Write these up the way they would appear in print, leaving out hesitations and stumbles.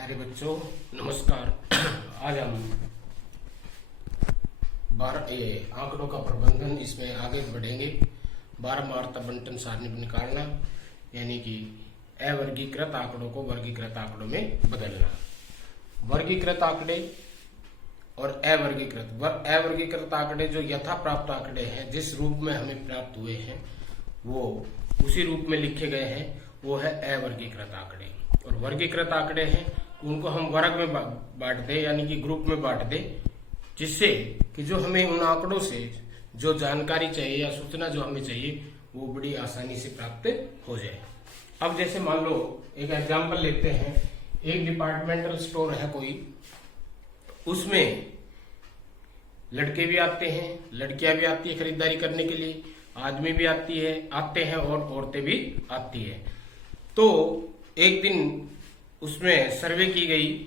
प्यारे बच्चों नमस्कार। आज हम आंकड़ों का प्रबंधन इसमें आगे बढ़ेंगे। 12 मात्रा बंटन सारणी निकालना यानी कि अवर्गीकृत आंकड़ों को वर्गीकृत आंकड़ों में बदलना। वर्गीकृत आंकड़े और अवर्गीकृत आंकड़े जो यथा प्राप्त आंकड़े हैं, जिस रूप में हमें प्राप्त हुए हैं वो उसी रूप में लिखे गए हैं, वो है अवर्गीकृत आंकड़े। और वर्गीकृत आंकड़े हैं उनको हम वर्ग में बांट दे यानी कि ग्रुप में बांट दे, जिससे कि जो हमें उन आंकड़ों से जो जानकारी चाहिए या सूचना जो हमें चाहिए वो बड़ी आसानी से प्राप्त हो जाए। अब जैसे मान लो एक एग्जांपल लेते हैं, एक डिपार्टमेंटल स्टोर है कोई, उसमें लड़के भी आते हैं, लड़कियां भी आती है खरीदारी करने के लिए, आदमी भी आते हैं और औरतें भी आती है। तो एक दिन उसमें सर्वे की गई,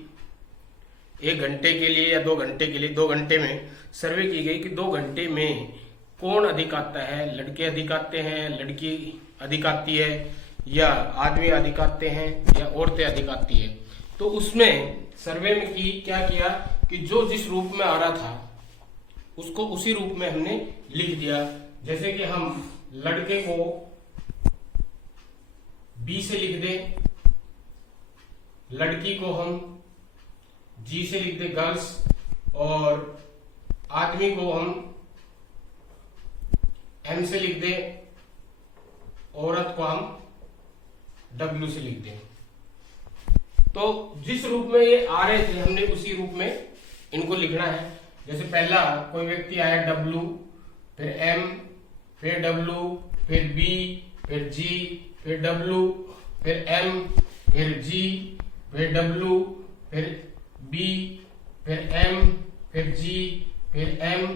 1 घंटे के लिए या 2 घंटे के लिए, 2 घंटे में सर्वे की गई कि 2 घंटे में कौन अधिक आता है, लड़के अधिक आते हैं, लड़की अधिक आती है, या आदमी अधिक आते हैं, या औरतें अधिक आती है। तो उसमें सर्वे में क्या किया कि जो जिस रूप में आ रहा था उसको उसी रूप में हमने लिख दिया। जैसे कि हम लड़के को बी से लिख दें, लड़की को हम जी से लिख दें गर्ल्स, और आदमी को हम एम से लिख दें, औरत को हम डब्ल्यू से लिख दें। तो जिस रूप में ये आ रहे थे हमने उसी रूप में इनको लिखना है। जैसे पहला कोई व्यक्ति आया डब्ल्यू, फिर एम, फिर डब्ल्यू, फिर बी, फिर जी, फिर डब्ल्यू, फिर एम, फिर जी, फिर डब्ल्यू, फिर बी, फिर एम, फिर जी, फिर एम,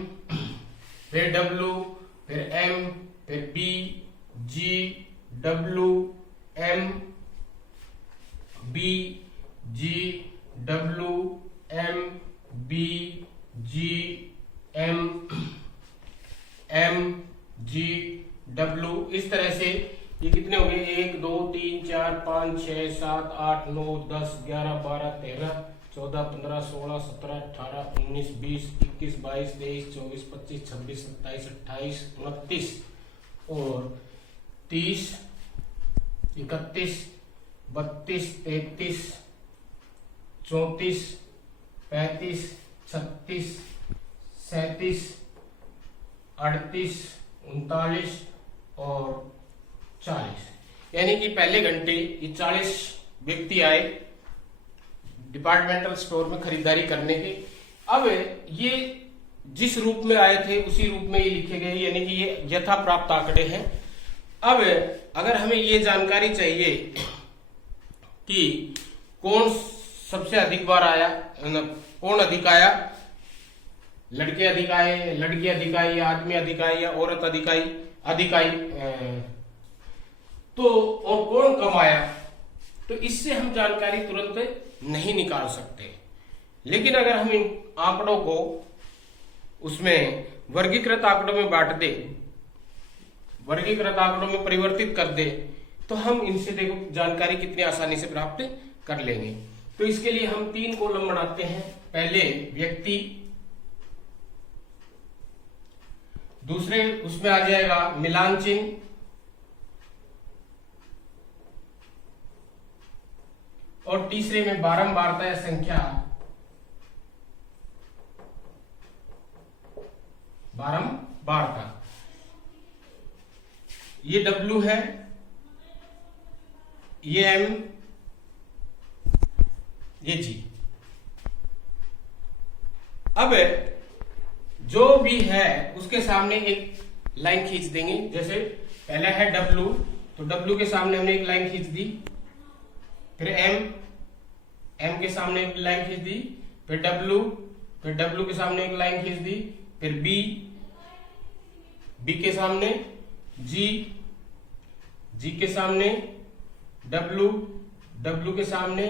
फिर डब्ल्यू, फिर एम, फिर बी, जी, डब्ल्यू, एम, बी, जी, डब्ल्यू, एम, बी, जी, एम, एम, जी, डब्ल्यू। इस तरह से ये कितने हो गए? 1 2 3 4 5 6 7 8 9 10 11 12 13 14 15 16 17 18 19 20 21 22 23 24 25 26 27 28 29 और 30 31 32 33 34 35 36 37 38 39 और 40। यानी कि पहले घंटे ये 40 व्यक्ति आए डिपार्टमेंटल स्टोर में खरीदारी करने के। अब ये जिस रूप में आए थे उसी रूप में ये लिखे गए, यानी कि ये यथा प्राप्त आंकड़े हैं। अब अगर हमें ये जानकारी चाहिए कि कौन सबसे अधिक बार आया, कौन अधिक आया, लड़के अधिक आए, लड़की अधिक आई, या आदमी अधिक आए, या औरत अधिक आई, तो और कौन कम आया, तो इससे हम जानकारी तुरंत नहीं निकाल सकते। लेकिन अगर हम इन आंकड़ों को उसमें वर्गीकृत आंकड़ों में बांट दे, वर्गीकृत आंकड़ों में परिवर्तित कर दे, तो हम इनसे देखो जानकारी कितनी आसानी से प्राप्त कर लेंगे। तो इसके लिए हम 3 कॉलम बनाते हैं। पहले व्यक्ति, दूसरे उसमें आ जाएगा मिलान चिन्ह, और तीसरे में बारंबारता या संख्या, बारंबारता। ये W है, ये M, ये G। अब जो भी है उसके सामने एक लाइन खींच देंगे। जैसे पहला है W, तो W के सामने हमने एक लाइन खींच दी, फिर M के सामने एक लाइन खींच दी, फिर W के सामने एक लाइन खींच दी, फिर B के सामने G के सामने W के सामने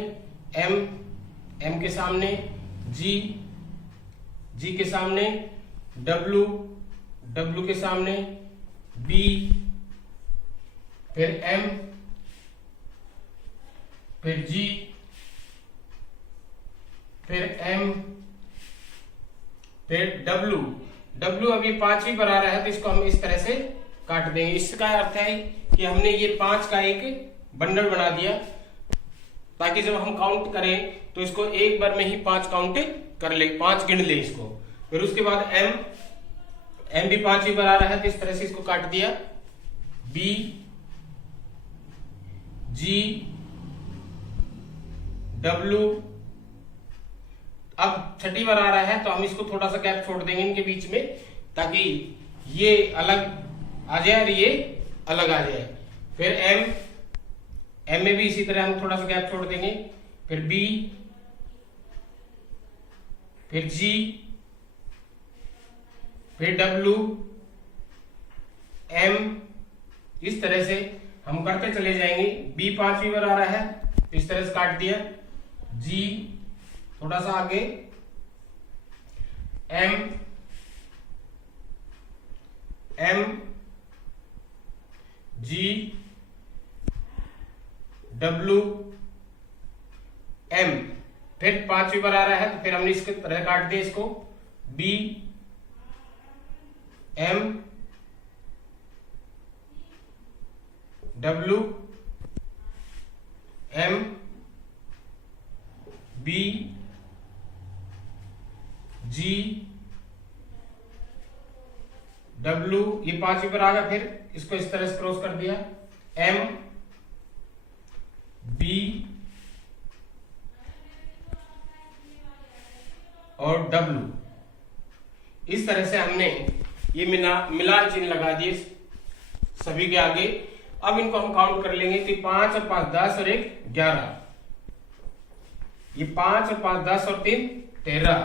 M के सामने G के सामने W के सामने B, फिर M, फिर G, फिर m, फिर w अब ये 5 भी बना रहा है तो इसको हम इस तरह से काट देंगे। इसका अर्थ है कि हमने ये 5 का एक बंडल बना दिया ताकि जब हम काउंट करें तो इसको एक बार में ही 5 काउंट कर ले, 5 गिन ले इसको। फिर उसके बाद m भी 5 ही बना रहा है तो इस तरह से इसको काट दिया। b, g, w, अब छठी बार आ रहा है तो हम इसको थोड़ा सा गैप छोड़ देंगे इनके बीच में ताकि ये अलग आ जाए और ये अलग आ जाए। फिर m में भी इसी तरह हम थोड़ा सा गैप छोड़ देंगे। फिर b, फिर g, फिर w, m, इस तरह से हम करते चले जाएंगे। b 5वीं बार आ रहा है इस तरह से काट दिया। g थोड़ा सा आगे, m, g, w, m, फिर 5वीं बार आ रहा है तो फिर हमने इसके तरह काट दिया इसको। b, m, w, m, b, g, w, ये 5वीं पर आ गया। फिर इसको इस तरह से क्रॉस कर दिया। m, b और w, इस तरह से हमने ये मिलान चिन्ह लगा दिए सभी के आगे। अब इनको हम काउंट कर लेंगे कि 5 और 5 10 और 1 11, ये 5 और 5 10 और 3 13,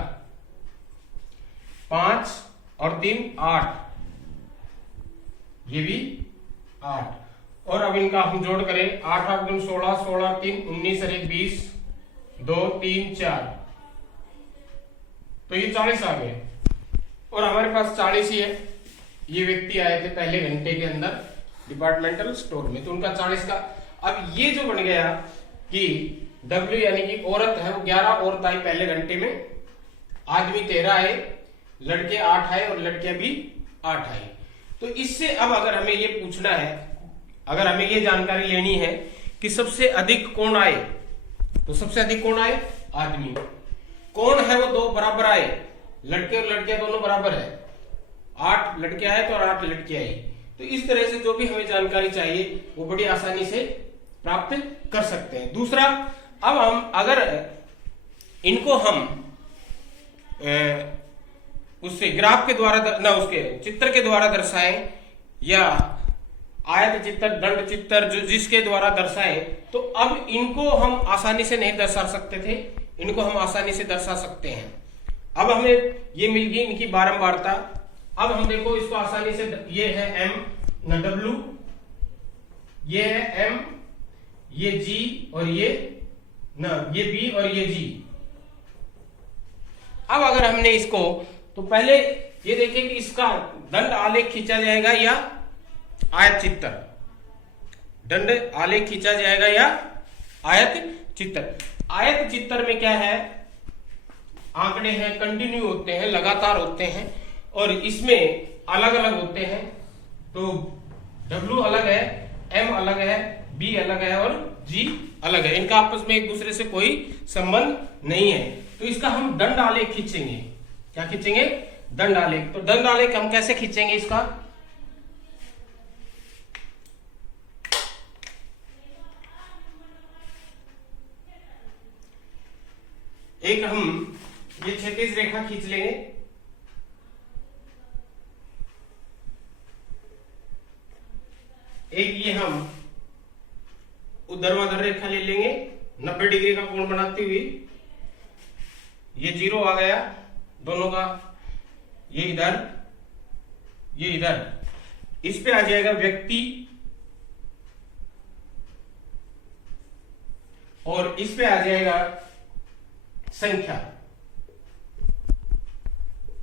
5 और 3 8, ये भी 8। और अब इनका हम जोड़ करें 8 8 गुण 16, 16 3 19 और 1 20, 2 3 4, तो ये 40 आ गए। और हमारे पास 40 ही है। ये व्यक्ति आए थे पहले घंटे के अंदर डिपार्टमेंटल स्टोर में, तो उनका 40 का। अब ये जो बन गया कि W यानी कि औरत है वो 11 औरत आई पहले घंटे में, आदमी 13 आए, लड़के 8 आए और लड़कियां भी 8 आई। तो इससे अब अगर हमें ये पूछना है, अगर हमें ये जानकारी लेनी है कि सबसे अधिक कौन आए, तो सबसे अधिक कौन आए? आदमी। कौन है वो 2 बराबर आए, लड़के और लड़कियां दोनों बराबर है, 8 लड़के आए तो और 8 लड़कियां आई। तो इस तरह से जो भी हमें जानकारी चाहिए वो बड़ी आसानी से प्राप्त कर सकते हैं। दूसरा, अब हम अगर इनको हम उससे ग्राफ के द्वारा ना उसके चित्र के द्वारा दर्शाएं या आयत चित्र, दंड चित्र जो जिसके द्वारा दर्शाएं, तो अब इनको हम आसानी से नहीं दर्शा सकते थे, इनको हम आसानी से दर्शा सकते हैं। अब हमें ये मिल गई इनकी बारंबारता। अब हम देखो इसको आसानी से, ये है m न w, ये है m, ये g और ये न ये b और ये g। अब अगर हमने इसको, तो पहले ये देखें कि इसका दंड आलेख खींचा जाएगा या आयत चित्र, दंड आलेख खींचा जाएगा या आयत चित्र। आयत चित्र में क्या है, आंकड़े हैं, कंटिन्यू होते हैं, लगातार होते हैं, और इसमें अलग अलग होते हैं। तो W अलग है, M अलग है, B अलग है और G अलग है, इनका आपस में एक दूसरे से कोई संबंध नहीं है। तो इसका हम दंड आलेख खींचेंगे। क्या खींचेंगे? दंड आलेख। तो दंड आलेख हम कैसे खींचेंगे इसका? एक हम ये क्षैतिज रेखा खींच लेंगे, एक ये हम ऊर्ध्वाधर रेखा ले लेंगे 90 डिग्री का कोण बनाती हुई। ये 0 आ गया दोनों का, ये इधर, ये इधर। इस पे आ जाएगा व्यक्ति और इस पे आ जाएगा संख्या,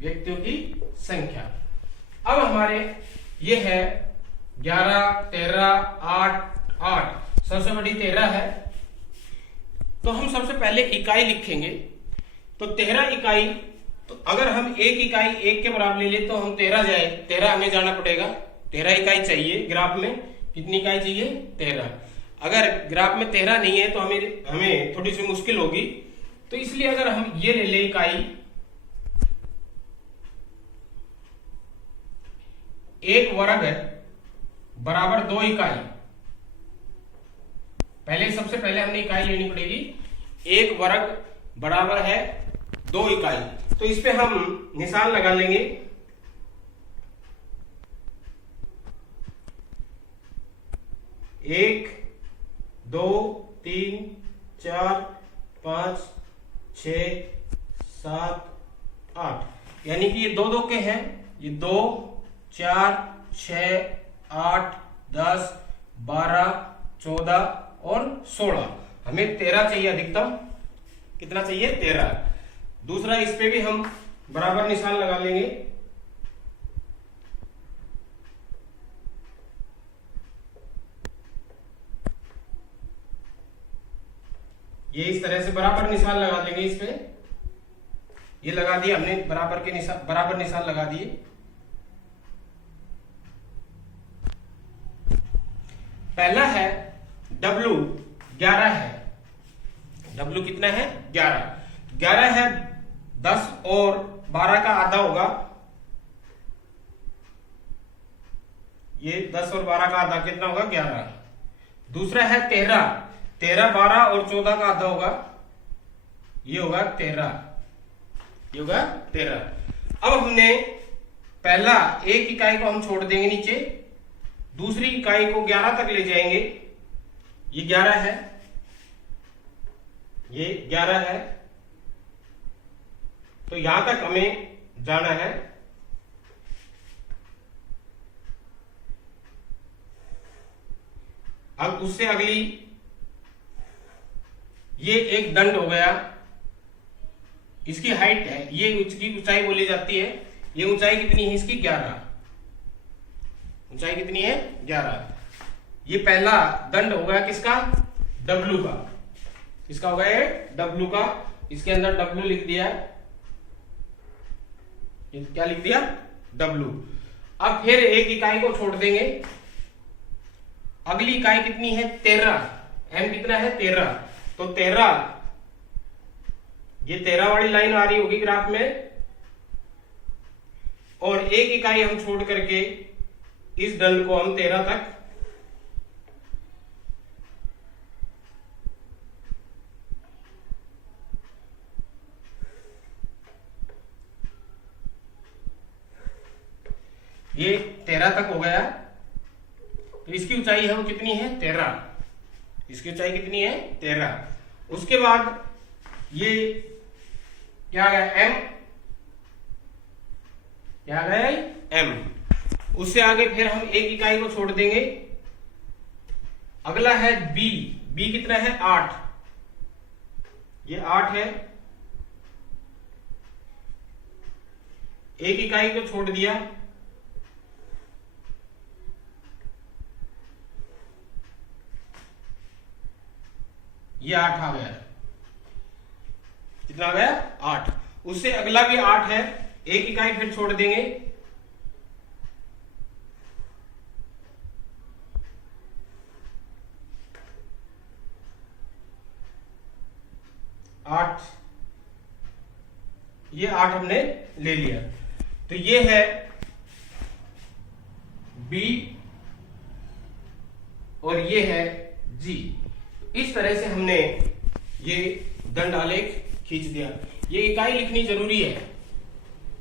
व्यक्तियों की संख्या। अब हमारे ये है 11, 13, 8, 8, सबसे बड़ी 13 है। तो हम सबसे पहले इकाई लिखेंगे तो 13 इकाई, तो अगर हम एक इकाई 1 के बराबर ले ले तो हम 13 हमें जाना पड़ेगा, 13 इकाई चाहिए ग्राफ में। कितनी इकाई चाहिए? 13। अगर ग्राफ में 13 नहीं है तो हमें थोड़ी सी मुश्किल होगी, तो इसलिए अगर हम ये ले ले इकाई 1 वर्ग बराबर 2 इकाई, सबसे पहले हमने इकाई लेनी पड़ेगी। 1 वर्ग बराबर है 2 इकाई, तो इस पे हम निशान लगा लेंगे। 1 2 3 4 5 6 7 8, यानी कि ये 2 2 के हैं, ये 2 4 6 8 10 12 14 और 16। हमें 13 चाहिए अधिकतम। कितना चाहिए? 13। दूसरा, इस पे भी हम बराबर निशान लगा लेंगे। ये इस तरह से बराबर निशान लगा देंगे इस पे। ये लगा दिया हमने, बराबर निशान लगा दिए। पहला है W 11 है। W कितना है? 11। 11 है 10 और 12 का आधा होगा। ये 10 और 12 का आधा कितना होगा? 11। दूसरा है 13। 13 12 और 14 का आधा होगा, ये होगा 13। ये होगा 13। अब हमने पहला एक इकाई को हम छोड़ देंगे नीचे, दूसरी इकाई को 11 तक ले जाएंगे। ये 11 है, ये 11 है, तो यहां तक हमें जाना है। अब उससे अगली, ये एक दंड हो गया, इसकी हाइट है, ये इसकी ऊंचाई बोली जाती है। ये ऊंचाई कितनी है इसकी? 11। ऊंचाई कितनी है? 11। ये पहला दंड हो गया किसका? W का। किसका होगा ये? W का। इसके अंदर W लिख दिया। ये क्या लिख दिया? W। अब फिर एक इकाई को छोड़ देंगे। अगली इकाई कितनी है? 13। M कितना है? 13। तो 13, ये 13 वाली लाइन आ रही होगी ग्राफ में, और एक इकाई हम छोड़ करके इस दंड को हम 13 तक, ये 13 तक हो गया। तो इसकी ऊंचाई है वो कितनी है? 13। इसकी ऊंचाई कितनी है? 13। उसके बाद ये क्या आ गया? M। क्या आ गया? M। उससे आगे फिर हम एक इकाई को छोड़ देंगे। अगला है B। B कितना है? 8। ये 8 है। एक इकाई को छोड़ दिया। ये 8 आ गया। कितना आ गया? 8। उससे अगला भी 8 है, एक इकाई फिर छोड़ देंगे। ये 8 हमने ले लिया। तो ये है B और ये है G। इस तरह से हमने ये दंड आलेख खींच दिया। ये इकाई लिखनी जरूरी है,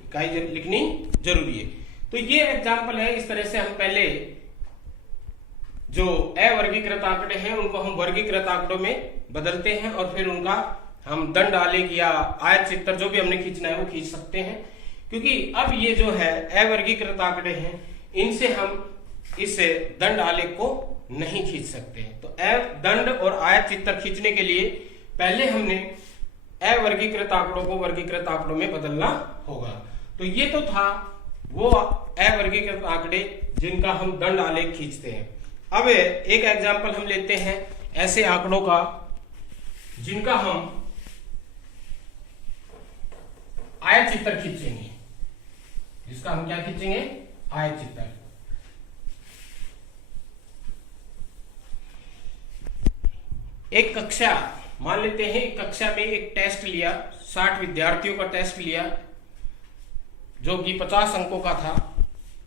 इकाई लिखनी जरूरी है। तो ये एग्जाम्पल है। इस तरह से हम पहले जो अवर्गीकृत आंकड़े हैं उनको हम वर्गीकृत आंकड़ों में बदलते हैं, और फिर उनका हम दंड आलेख या आयत चित्र जो भी हमने खींचना है वो खींच सकते हैं। क्योंकि अब ये जो है अवर्गीकृत आंकड़े हैं, इनसे हम इस दंड आलेख को नहीं खींच सकते हैं। तो दंड और आयत चित्र खींचने के लिए पहले हमने अवर्गीकृत आंकड़ों को वर्गीकृत आंकड़ों में बदलना होगा। तो ये तो था वो अवर्गीकृत आंकड़े जिनका हम दंड आलेख खींचते हैं। अब एक एग्जाम्पल हम लेते हैं ऐसे आंकड़ों का जिनका हम आयत चित्र खींचेंगे, जिसका हम क्या खींचेंगे, आयत चित्र। एक कक्षा मान लेते हैं, एक कक्षा में एक टेस्ट लिया, 60 विद्यार्थियों का टेस्ट लिया, जो कि 50 अंकों का था।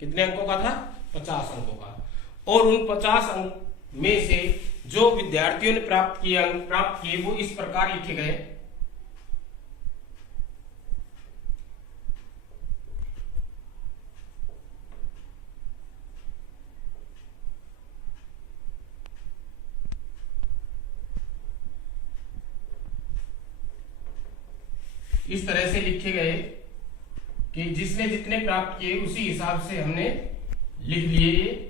कितने अंकों का था? 50 अंकों का। और उन 50 अंक में से जो विद्यार्थियों ने प्राप्त किए वो इस प्रकार लिखे गए। इस तरह से लिखे गए कि जिसने जितने प्राप्त किए उसी हिसाब से हमने लिख लिए।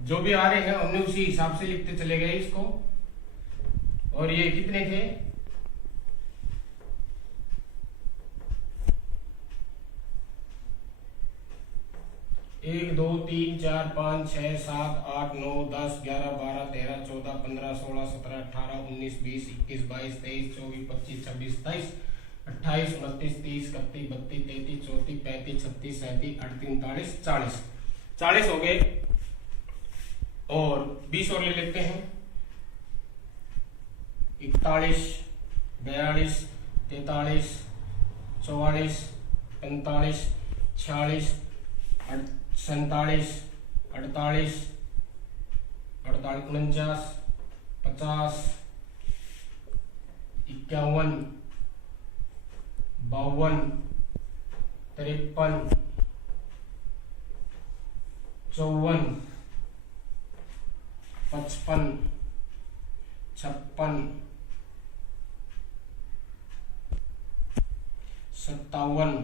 जो भी आ रहे हैं हमने उसी हिसाब से लिखते चले गए इसको। और ये कितने थे? 1 2 3 4 5 6 7 8 9 10 11 12 13 14 15 16 17 18 19 20 21 22 23 24 25 26 27 28 29 30 31 32 33 34 35 36 37 38 39 40 हो गए। और 20 और ले लेते हैं। 41 42 43 44 45 46 47 48 49 50 51 52 53 54 55 56 57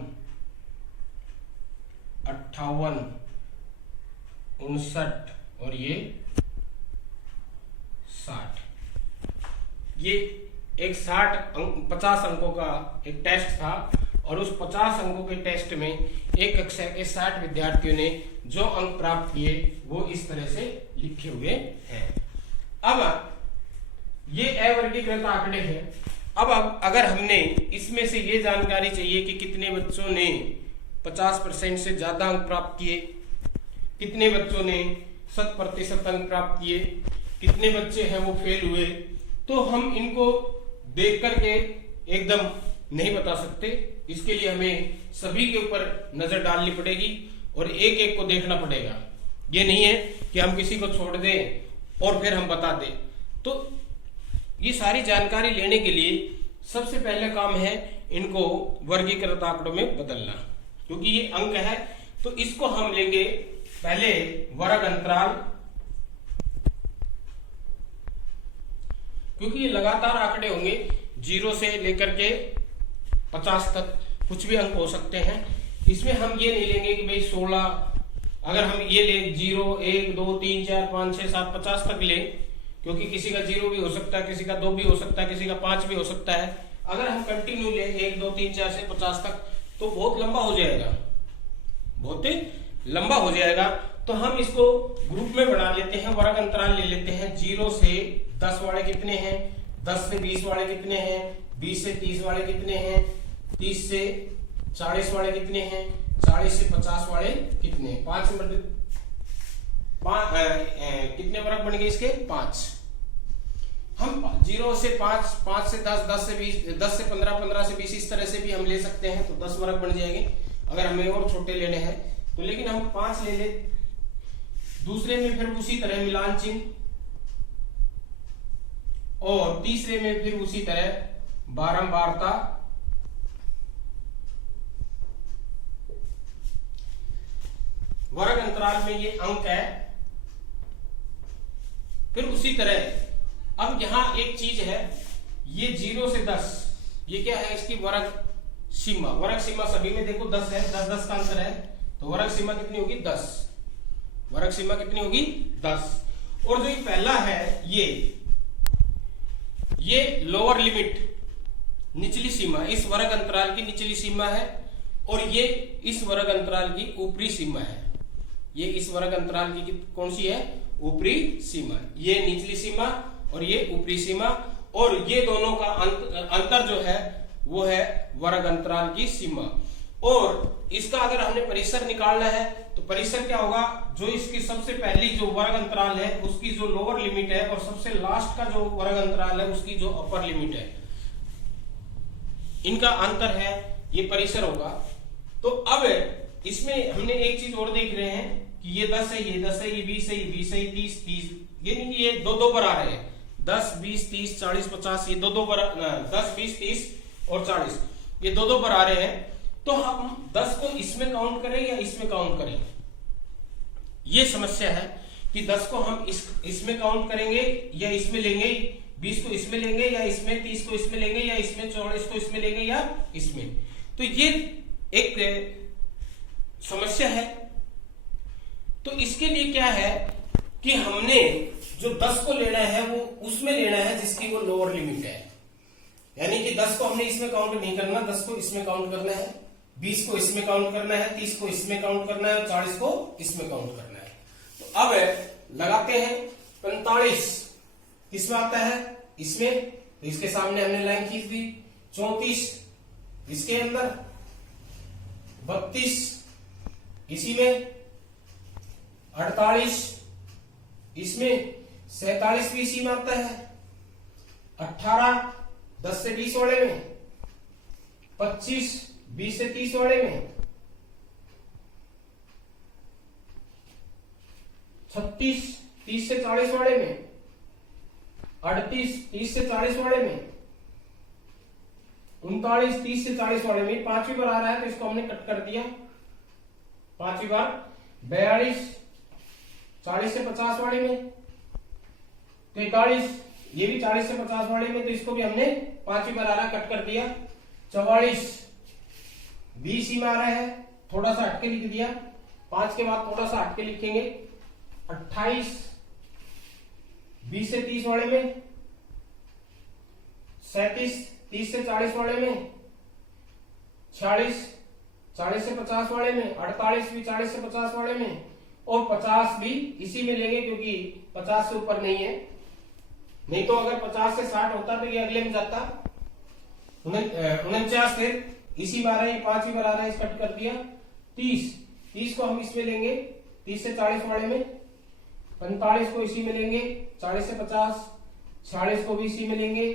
58 59 और ये 60। ये एक 50 अंकों का एक टेस्ट था। और उस 50 अंकों के टेस्ट में एक कक्षा के 60 विद्यार्थियों ने जो अंक प्राप्त किए वो इस तरह से लिखे हुए हैं। अब ये अवर्गीकृत आंकड़े हैं। अब अगर हमने इसमें से ये जानकारी चाहिए कि कितने बच्चों ने 50% से ज्यादा अंक प्राप्त किए, कितने बच्चों ने 100% अंक प्राप्त किए, कितने बच्चे हैं वो फेल हुए, तो हम इनको देख करके एकदम नहीं बता सकते। इसके लिए हमें सभी के ऊपर नजर डालनी पड़ेगी और एक एक को देखना पड़ेगा। ये नहीं है कि हम किसी को छोड़ दें और फिर हम बता दें। तो ये सारी जानकारी लेने के लिए सबसे पहले काम है इनको वर्गीकृत आंकड़ों में बदलना। क्योंकि ये अंक है तो इसको हम लेंगे पहले वर्ग अंतराल, क्योंकि ये लगातार आंकड़े होंगे 0 से लेकर के 50 तक कुछ भी अंक हो सकते हैं। इसमें हम ये नहीं लेंगे कि भाई 16, अगर हम ये ले 0 1 2 3 4 5 6 7 50 तक ले, क्योंकि किसी का 0 भी हो सकता है, किसी का 2 भी हो सकता है, किसी का 5 भी हो सकता है। अगर हम कंटिन्यू ले 1 2 3 4 से 50 तक तो बहुत लंबा हो जाएगा, बहुत ही लंबा हो जाएगा। तो हम इसको ग्रुप में बना लेते हैं, वर्ग अंतराल ले लेते हैं। 0 से 10 वाले कितने हैं, 10 से 20 वाले कितने हैं, 20 से 30 वाले कितने हैं, 30 से 40 वाले कितने हैं, 40 से 50 वाले कितने हैं। 5 कितने वर्ग बन गए इसके? 5। हम 0 से 5, 5 से 10, 10 से 20, 10 से 15, 15 से 20 इस तरह से भी हम ले सकते हैं, तो 10 वर्ग बन जाएंगे। अगर हमें और छोटे लेने हैं तो, लेकिन हम 5 ले ले। दूसरे में फिर उसी तरह मिलान चिन्ह, और तीसरे में फिर उसी तरह बारंबारता, वर्ग अंतराल में ये अंक है। फिर उसी तरह अब यहां एक चीज है ये 0 से 10, ये क्या है इसकी वर्ग सीमा। वर्ग सीमा सभी में देखो 10 है, 10 का अंतर है, तो वर्ग सीमा कितनी होगी 10। वर्ग सीमा कितनी होगी 10। और जो ये पहला है ये लोअर लिमिट, निचली सीमा, इस वर्ग अंतराल की निचली सीमा है, और ये इस वर्ग अंतराल की ऊपरी सीमा है। ये इस वर्ग अंतराल की कौन सी है, ऊपरी सीमा। ये निचली सीमा और ये ऊपरी सीमा, और ये दोनों का अंतर जो है वो है वर्ग अंतराल की सीमा। और इसका अगर हमने परिसर निकालना है तो परिसर क्या होगा, जो इसकी सबसे पहली जो वर्ग अंतराल है उसकी जो लोअर लिमिट है, और सबसे लास्ट का जो वर्ग अंतराल है उसकी जो अपर लिमिट है, इनका अंतर है, ये परिसर होगा। तो अब इसमें हमने एक चीज और देख रहे हैं कि ये 10 है, ये 10 है, ये 20 है, ये 20 है, 30, 30, ये नहीं कि ये दो बार आ रहे हैं, 10, 20, 30, 40, 50, ये दो बार, 10, 20, 30 और 40, ये दो बार आ रहे हैं। तो हम 10 को इसमें काउंट करें या इसमें काउंट करें, ये समस्या है कि 10 को हम इसमें काउंट करेंगे या इसमें लेंगे, 20 को इसमें लेंगे या इसमें, 30 को इसमें लेंगे या इसमें, 40 को इसमें लेंगे या इसमें। तो ये एक समस्या है। तो इसके लिए क्या है कि हमने जो 10 को लेना है वो उसमें लेना है जिसकी वो लोअर लिमिट है, यानी कि 10 को हमने इसमें काउंट नहीं करना, 10 को इसमें काउंट करना है, 20 को इसमें काउंट करना है, 30 को इसमें काउंट करना है, 40 को इसमें काउंट करना है। तो अब लगाते हैं 45 किसमें आता है, इसमें, तो इसके सामने हमने लाइन खींच दी। 34 इसके अंदर, 32 इसी में, 48 इसमें, 47 भी इसी में आता है, 18 10 से 20 वाले में, 25 20 से 30 वाले में, 36 30 से 40 वाले में, 38 30 से 40 वाले में, 39 30 से 40 वाले में। पांचवी बार आ रहा है तो इसको हमने कट कर दिया, पांचवी बार। 42 40 से 50 वाले में, 43 ये भी 40 से 50 वाले में, तो इसको भी हमने पांचवी बार आ रहा है कट कर दिया। 44 20 ही में आ रहा है, थोड़ा सा हटके लिख दिया, 5 के बाद थोड़ा सा हटके लिखेंगे। 28 20 से 30 वाले में, 37 30 से 40 वाले में, 46 40 से 50 वाले में, 48 भी 40 से 50 वाले में, और 50 भी इसी में लेंगे क्योंकि 50 से ऊपर नहीं है, नहीं तो अगर 50 से 60 होता तो ये अगले में जाता। 49 फिर इसी में आ रहा है, ये पांचवी बार आ रहा है, इस कट कर दिया। 30 को हम इसमें लेंगे, 30 से 40 वाले में। 45 को इसी में लेंगे, 40 से 50, 46 को भी इसी में लेंगे।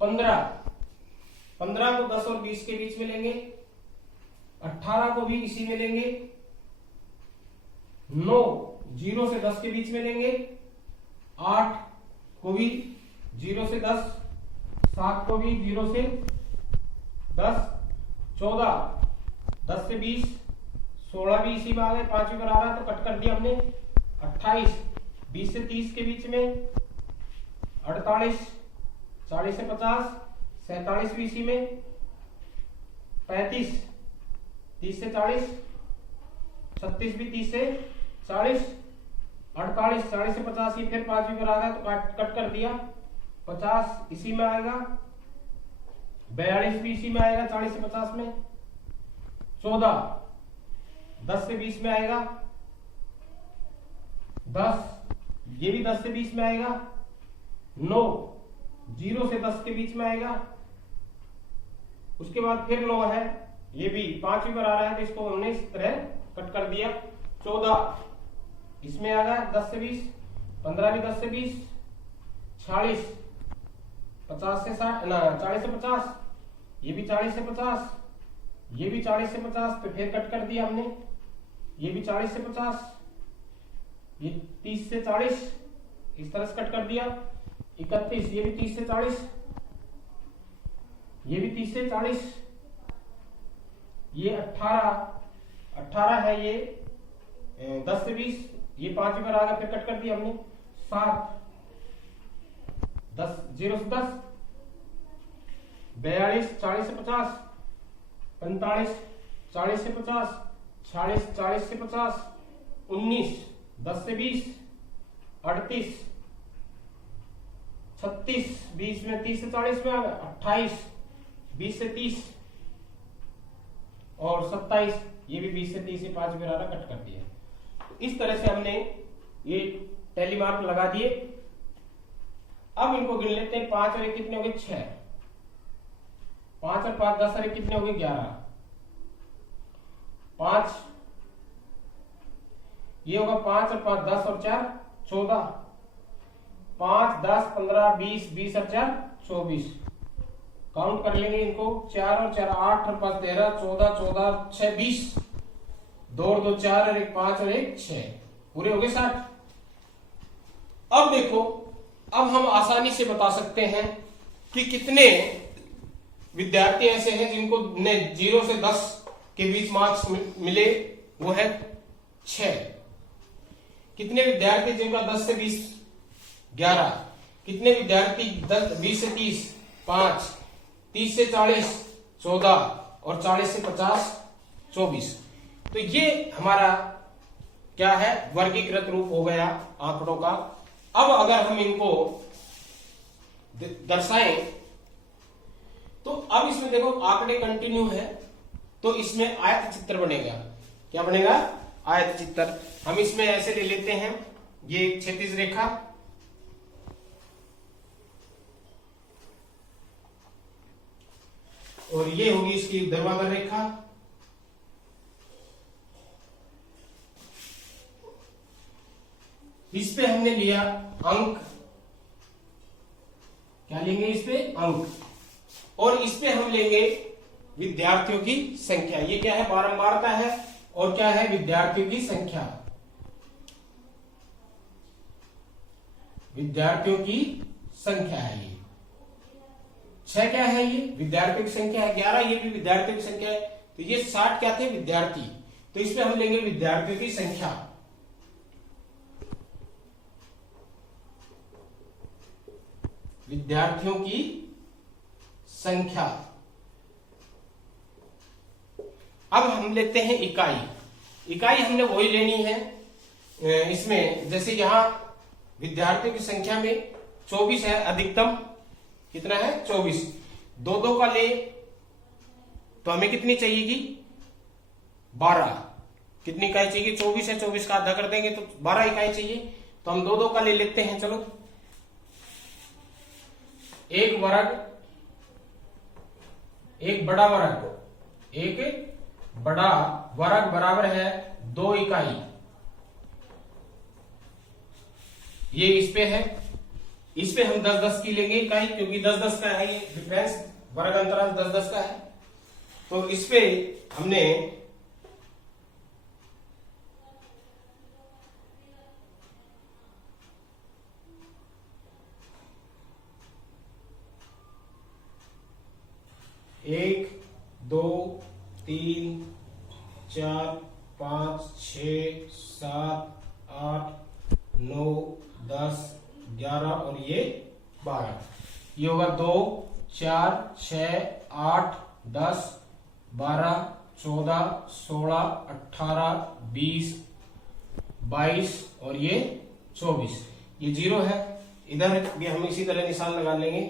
15 को 10 और 20 के बीच में लेंगे। 18 को भी इसी में लेंगे। 9 0 से 10 के बीच में लेंगे। 8 को भी 0 से 10, 7 को भी 0 से 10, 14 10 से 20, 16 भी इसी में आ गए, पांचवी बार आ रहा है तो कट कर दिया हमने। 28 20 से 30 के बीच में। 48 40 से 50, 47 भी इसी में। 35 30 से 40, 36 भी 30 से 40, 48 40 से 50 फिर पांचवी बार आ गया तो कट कर दिया। 50 इसी में आएगा। 42 भी इसी में आएगा 40 से 50 में। 14 10 से 20 में आएगा। 10 ये भी 10 से 20 में आएगा। 9 0 से 10 के बीच में आएगा। उसके बाद फिर 9 है, ये भी पांचवी बार आ रहा है तो इसको हमने इस तरह कट कर दिया। 14 इसमें आ गया 10 से 20। 15 भी 10 से 20। 40 50 से 60 ना 40 से 50, ये भी 40 से 50, ये भी 40 से 50, तो फिर कट कर दिया हमने। ये भी 40 से 50, ये 30 से 40, इस तरह से कट कर दिया। 31 ये भी 30 से 40, ये भी 30 से 40, ये 18 है, ये 10 से 20, ये पांचवी बार आ गया फिर कट कर दिया हमने। 7 10 0 से 10, 42 40 से 50, 45 40 से 50, 46 40 से 50, 19 10 से 20, 38 36 20 में 30 से 40 में आ गया, 28 20 से 30 और 27 ये भी 20 से 30 से 5 गिराना कट कर दिया। इस तरह से हमने ये टैली मार्क लगा दिए। अब इनको गिन लेते हैं। 5 और 1 कितने हो गए 6, 5 और 5 10 और 1 कितने हो गए 11, 5 ये होगा 5 और 5 10 और 4 14, 5 10 15 20 20 और 4 24। काउंट कर लेंगे इनको। 4 और 4 8 और 5 13 14 14 6 20, 2 और 2 4 और 1 5 और 1 6, पूरे हो गए 60। अब देखो, अब हम आसानी से बता सकते हैं कि कितने विद्यार्थी ऐसे हैं जिनको 0 से 10 के बीच मार्क्स मिले, वो है 6। कितने विद्यार्थी जिनका 10 से 20 11, कितने विद्यार्थी 20 से 30 5, 30 से 40 14 और 40 से 50 24। तो ये हमारा क्या है, वर्गीकृत रूप हो गया आंकड़ों का। अब अगर हम इनको दर्शाएं तो अब इसमें देखो आंकड़े कंटिन्यू है, तो इसमें आयत चित्र बनेगा। क्या बनेगा, आयत चित्र। हम इसमें ऐसे ले लेते हैं, ये एक क्षैतिज रेखा, और ये होगी इसकी ऊर्ध्वाधर रेखा, इस पे हमने लिया अंक। क्या लेंगे इस पे, अंक। और इस पे हम लेंगे विद्यार्थियों की संख्या। ये क्या है, बारंबारता है, और क्या है, विद्यार्थियों की संख्या। विद्यार्थियों की संख्या है ये। 6 क्या है, ये विद्यार्थियों की संख्या है। 11 ये भी विद्यार्थियों की संख्या है। तो ये 60 क्या थे, विद्यार्थी। तो इसमें हम लेंगे विद्यार्थियों की संख्या। विद्यार्थियों की संख्या। अब हम लेते हैं इकाई। इकाई हमने वही लेनी है इसमें, जैसे यहां विद्यार्थियों की संख्या में 24 है अधिकतम। कितना है, 24। 2 का ले तो हमें कितनी चाहिएगी, 12। कितनी इकाई चाहिए, 24 है, 24 का आधा कर देंगे तो 12 इकाई चाहिए। तो हम 2 का ले लेते हैं। चलो, एक वर्ग, एक बड़ा वर्ग, एक बड़ा वर्ग बराबर है 2 इकाई। ये इस पे है, इस पे हम 10-10 की लेंगे इकाई, क्योंकि 10-10 का है ये डिफरेंस, वर्ग अंतराल 10-10 का है। तो इस पे हमने एक 2 3 4 5 6 7 8 9 10 11 और ये 12। ये होगा 2 4 6 8 10 12 14 16 18 20 22 और ये 24। ये 0 है। इधर भी हम इसी तरह निशान लगा लेंगे।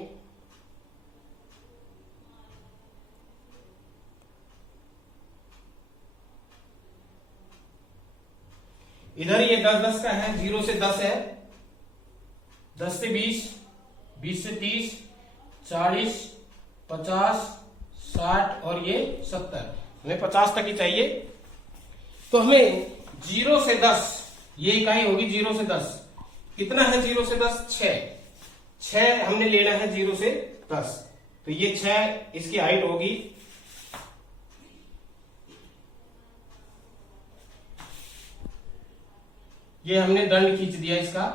इधर ये 10-10 का है, 0 से 10 है, 10 से 20, 20 से 30, 40 50 60 और ये 70। हमें 50 तक ही चाहिए। तो हमें 0 से 10, ये इकाई होगी 0 से 10। कितना है 0 से 10, 6 हमने लेना है 0 से 10। तो ये 6 इसकी हाइट होगी। ये हमने दंड खींच दिया इसका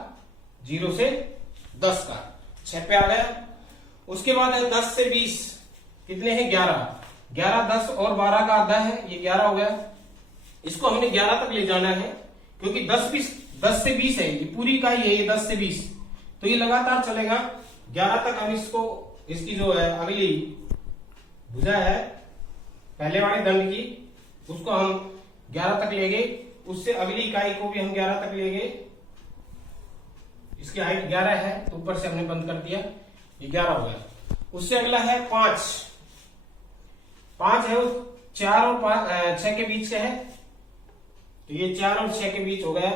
0 से 10 का, 6 पे आ गया। उसके बाद है 10 से 20, कितने हैं 11, 10 और 12 का आधा है, ये 11 हो गया। इसको हमने 11 तक ले जाना है, क्योंकि 10 से 20 है, ये पूरी इकाई है, ये 10 से 20, तो ये लगातार चलेगा 11 तक। हम इसको, इसकी जो है अगली भुजा है पहले वाले दंड की, उसको हम 11 तक लेंगे, उससे अगली इकाई को भी हम 11 तक लेंगे। इसकी हाइट 11 है तो ऊपर से हमने बंद कर दिया, ये 11 हो गया। उससे अगला है 5 है, वो 4 और 6 के बीच से है, तो ये 4 और 6 के बीच हो गया,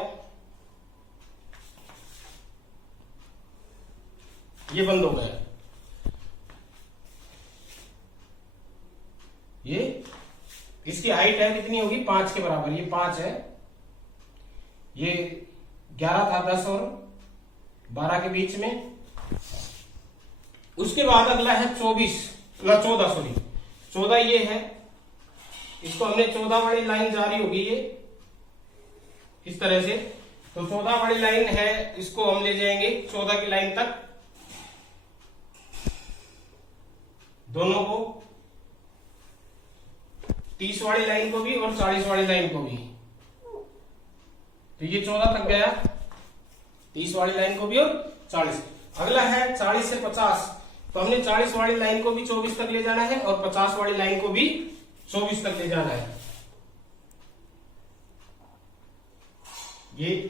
ये बंद हो गया। ये इसकी हाइट है कितनी होगी, 5 के बराबर, ये 5 है, ये 11 था, 10 और 12 के बीच में। उसके बाद अगला है 14 ये है, इसको हमने 14 वाली लाइन जारी होगी ये इस तरह से, तो 14 वाली लाइन है, इसको हम ले जाएंगे 14 की लाइन तक, दोनों को, 30 वाली लाइन को भी और 40 वाली लाइन को भी, तो ये 14 तक गया, 30 वाली लाइन को भी और 40। अगला है 40 से 50, तो हमने 40 वाली लाइन को भी 24 तक ले जाना है और 50 वाली लाइन को भी 24 तक ले जाना है। ये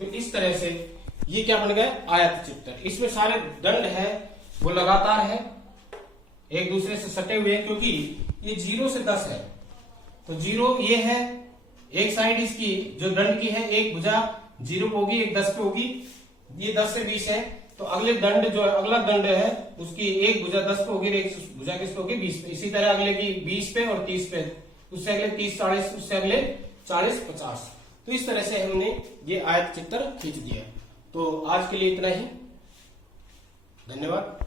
तो इस तरह से ये क्या बन गया, आयत चित्र। इसमें सारे दंड है वो लगातार है, एक दूसरे से सटे हुए हैं, क्योंकि ये 0 से 10 है, तो 0 ये है, एक साइड इसकी जो दंड की है, एक भुजा 0 पे होगी, एक 10 पे होगी, ये 10 से 20 है, तो अगले दंड जो अगला दंड है उसकी एक भुजा 10 पे होगी, एक भुजा किस पे होगी, 20 पे। इसी तरह अगले की 20 पे और 30 पे, उससे अगले 30 40, उससे अगले 40 50। तो इस तरह से हमने ये आयत चित्र खींच दिया। तो आज के लिए इतना ही, धन्यवाद।